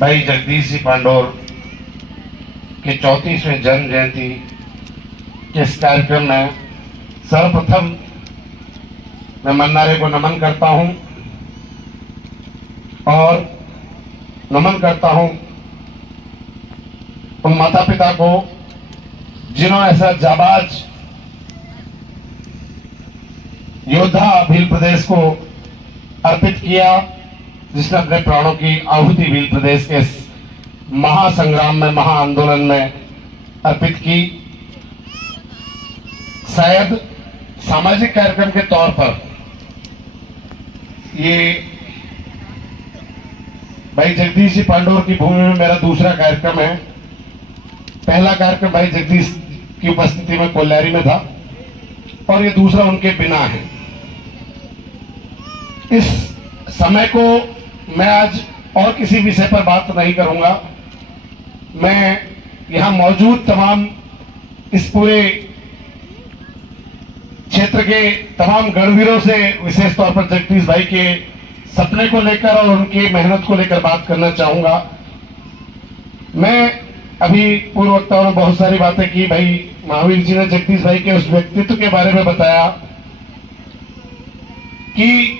भाई जगदीश जी पांडोर के 34वें जन्म जयंती के इस कार्यक्रम में सर्वप्रथम मैं मन्नारे को नमन करता हूं और नमन करता हूं उन माता पिता को जिन्होंने ऐसा जाबाज योद्धा भील प्रदेश को अर्पित किया, जिसने अपने प्राणों की आहुति भील प्रदेश के इस महासंग्राम में, महाआंदोलन में अर्पित की। शायद सामाजिक कार्यक्रम के तौर पर ये भाई जगदीश जी पांडोर की भूमि में मेरा दूसरा कार्यक्रम है। पहला कार्यक्रम भाई जगदीश की उपस्थिति में कोल्हारी में था और ये दूसरा उनके बिना है। इस समय को मैं आज और किसी विषय पर बात नहीं करूंगा। मैं यहां मौजूद तमाम इस पूरे क्षेत्र के तमाम गणवीरों से विशेष तौर पर जगदीश भाई के सपने को लेकर और उनकी मेहनत को लेकर बात करना चाहूंगा। मैं अभी पूर्व वक्ताओं ने बहुत सारी बातें की। भाई महावीर जी ने जगदीश भाई के उस व्यक्तित्व के बारे में बताया कि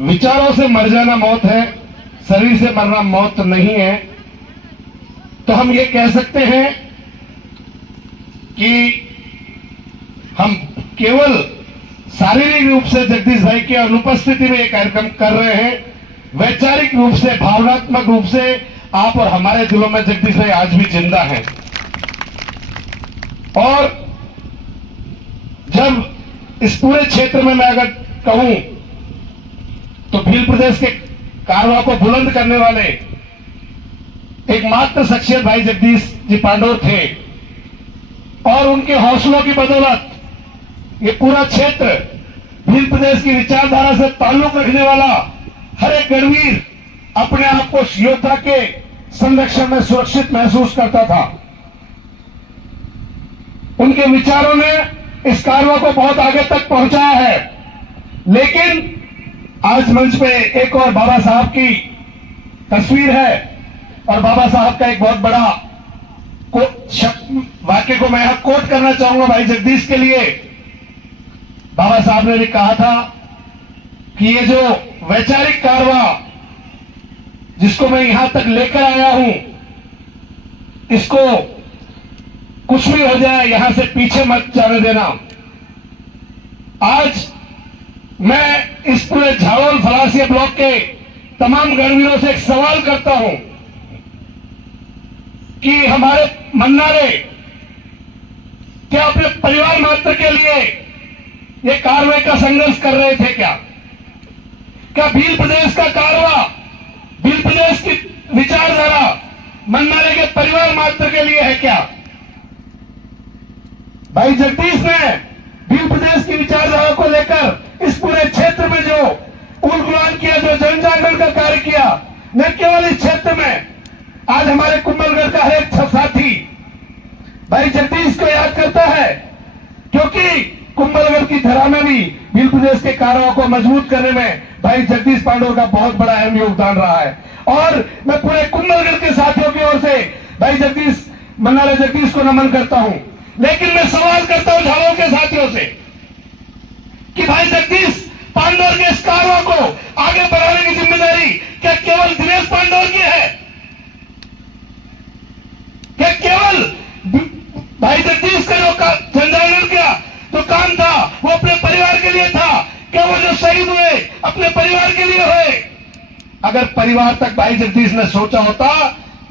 विचारों से मर जाना मौत है, शरीर से मरना मौत नहीं है। तो हम ये कह सकते हैं कि हम केवल शारीरिक रूप से जगदीश भाई की अनुपस्थिति में ये कार्यक्रम कर रहे हैं, वैचारिक रूप से, भावनात्मक रूप से आप और हमारे दिलों में जगदीश भाई आज भी जिंदा हैं। और जब इस पूरे क्षेत्र में मैं अगर कहूं तो भील प्रदेश के कारवां को बुलंद करने वाले एकमात्र शख्सियत भाई जगदीश जी पांडोर थे और उनके हौसलों की बदौलत ये पूरा क्षेत्र भील प्रदेश की विचारधारा से ताल्लुक रखने वाला हर एक गणवीर अपने आप को योद्धा के संरक्षण में सुरक्षित महसूस करता था। उनके विचारों ने इस कारवां को बहुत आगे तक पहुंचाया है। लेकिन आज मंच पे एक और बाबा साहब की तस्वीर है और बाबा साहब का एक बहुत बड़ा वाक्य को मैं यहां कोट करना चाहूंगा भाई जगदीश के लिए। बाबा साहब ने भी कहा था कि ये जो वैचारिक कारवां जिसको मैं यहां तक लेकर आया हूं, इसको कुछ भी हो जाए यहां से पीछे मत जाने देना। आज मैं इस पूरे झाड़ोल फलासिया ब्लॉक के तमाम गणवीरों से एक सवाल करता हूं कि हमारे मन्नारे क्या अपने परिवार मात्र के लिए ये कारवां का संघर्ष कर रहे थे? क्या भील प्रदेश का कारवां, भील प्रदेश की विचारधारा मन्नारे के परिवार मात्र के लिए है क्या? भाई जगदीश ने भील प्रदेश की विचारधारा को लेकर इस पूरे क्षेत्र में जो उलगुलान किया, जो जन जागरण का कार्य किया, न केवल इस क्षेत्र में, आज हमारे कुंभलगढ़ का हर एक साथी भाई जगदीश को याद करता है, क्योंकि कुंभलगढ़ की धरा में भी भील प्रदेश के कारवां को मजबूत करने में भाई जगदीश पांडोर का बहुत बड़ा अहम योगदान रहा है। और मैं पूरे कुंभलगढ़ के साथियों की ओर से भाई जगदीश, मन्नारे जगदीश को नमन करता हूं। लेकिन मैं सवाल करता हूं झाड़ों के साथियों से कि भाई जगदीश पांडोर के इस कारवां को आगे बढ़ाने की जिम्मेदारी क्या केवल दिनेश पांडोर की है? क्या केवल भाई जगदीश का जो जनजागरण किया जो काम था वो अपने परिवार के लिए था? क्या वो जो शहीद हुए अपने परिवार के लिए हुए? अगर परिवार तक भाई जगदीश ने सोचा होता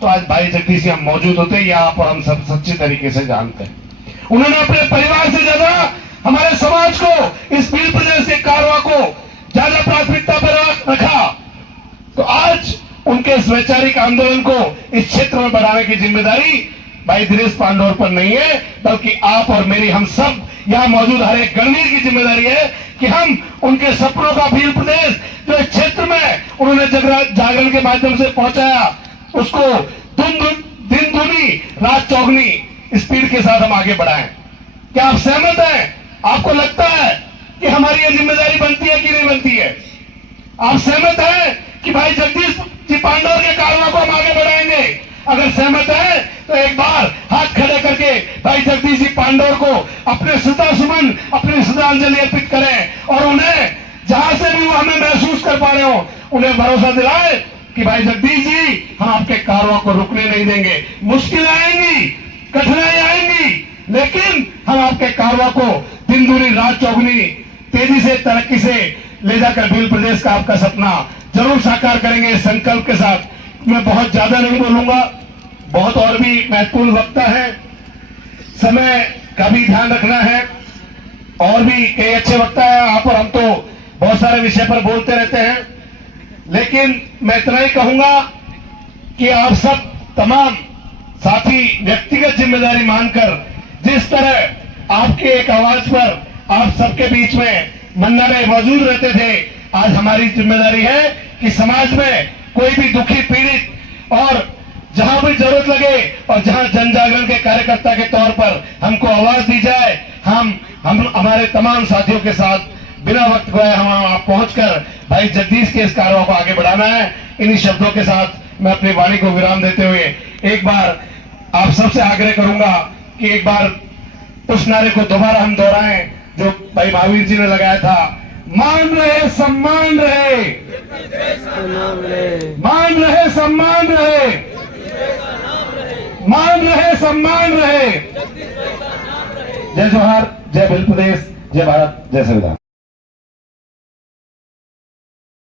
तो आज भाई जगदीश यहां मौजूद होते, या आप और हम सब सच्चे तरीके से जानते हैं। उन्होंने अपने परिवार से ज्यादा हमारे समाज को, इस भील प्रदेश के कारवां को ज्यादा प्राथमिकता पर रखा। तो आज उनके इस वैचारिक आंदोलन को इस क्षेत्र में बढ़ाने की जिम्मेदारी भाई दिनेश पांडोर पर नहीं है, बल्कि आप और मेरी, हम सब यहां मौजूद हर एक गणवीर की जिम्मेदारी है कि हम उनके सपनों का भील प्रदेश जो इस क्षेत्र में उन्होंने जागरण के माध्यम से पहुंचाया, उसको दिन दूनी रात चौगनी स्पीड के साथ हम आगे बढ़ाएं। क्या आप सहमत हैं? आपको लगता है कि हमारी ये जिम्मेदारी बनती है कि नहीं बनती है? आप सहमत हैं कि भाई जगदीश जी पांडोर के कारवां को हम आगे बढ़ाएंगे। अगर सहमत है तो एक बार हाथ खड़े करके भाई जगदीश जी पांडोर को अपने श्रद्धा सुमन, अपनी श्रद्धांजलि अर्पित करें और उन्हें जहां से भी वो हमें महसूस कर पा रहे हो उन्हें भरोसा दिलाए कि भाई जगदीश जी हम आपके कारवां को रुकने नहीं देंगे। मुश्किल आएंगी, कठिनाई आएंगी, लेकिन हम आपके कारवां को दिन दूनी रात चौगुनी तेजी से तरक्की से ले जाकर भील प्रदेश का आपका सपना जरूर साकार करेंगे इस संकल्प के साथ। मैं बहुत ज्यादा नहीं बोलूंगा, बहुत और भी महत्वपूर्ण वक्ता है, समय का भी ध्यान रखना है। और भी कई अच्छे वक्ता है आप और हम तो बहुत सारे विषय पर बोलते रहते हैं, लेकिन मैं इतना ही कहूंगा कि आप सब तमाम साथी व्यक्तिगत जिम्मेदारी मानकर जिस तरह आपके एक आवाज पर आप सबके बीच में मन्नरे मौजूद रहते थे, आज हमारी जिम्मेदारी है कि समाज में कोई भी दुखी पीड़ित और जहां भी जरूरत लगे और जहां जन जागरण के कार्यकर्ता के तौर पर हमको आवाज दी जाए, हम हमारे तमाम साथियों के साथ बिना वक्त गए हम वहां पहुंचकर भाई जगदीश के इस कारवां को आगे बढ़ाना है। इन्हीं शब्दों के साथ मैं अपनी वाणी को विराम देते हुए एक बार आप सबसे आग्रह करूंगा कि एक बार उस नारे को दोबारा हम दोहराएं जो भाई महावीर जी ने लगाया था, मान रहे सम्मान रहे, मान रहे सम्मान रहे, मान रहे सम्मान रहे। जय जोहार, जय भील प्रदेश, जय भारत, जय संविधान।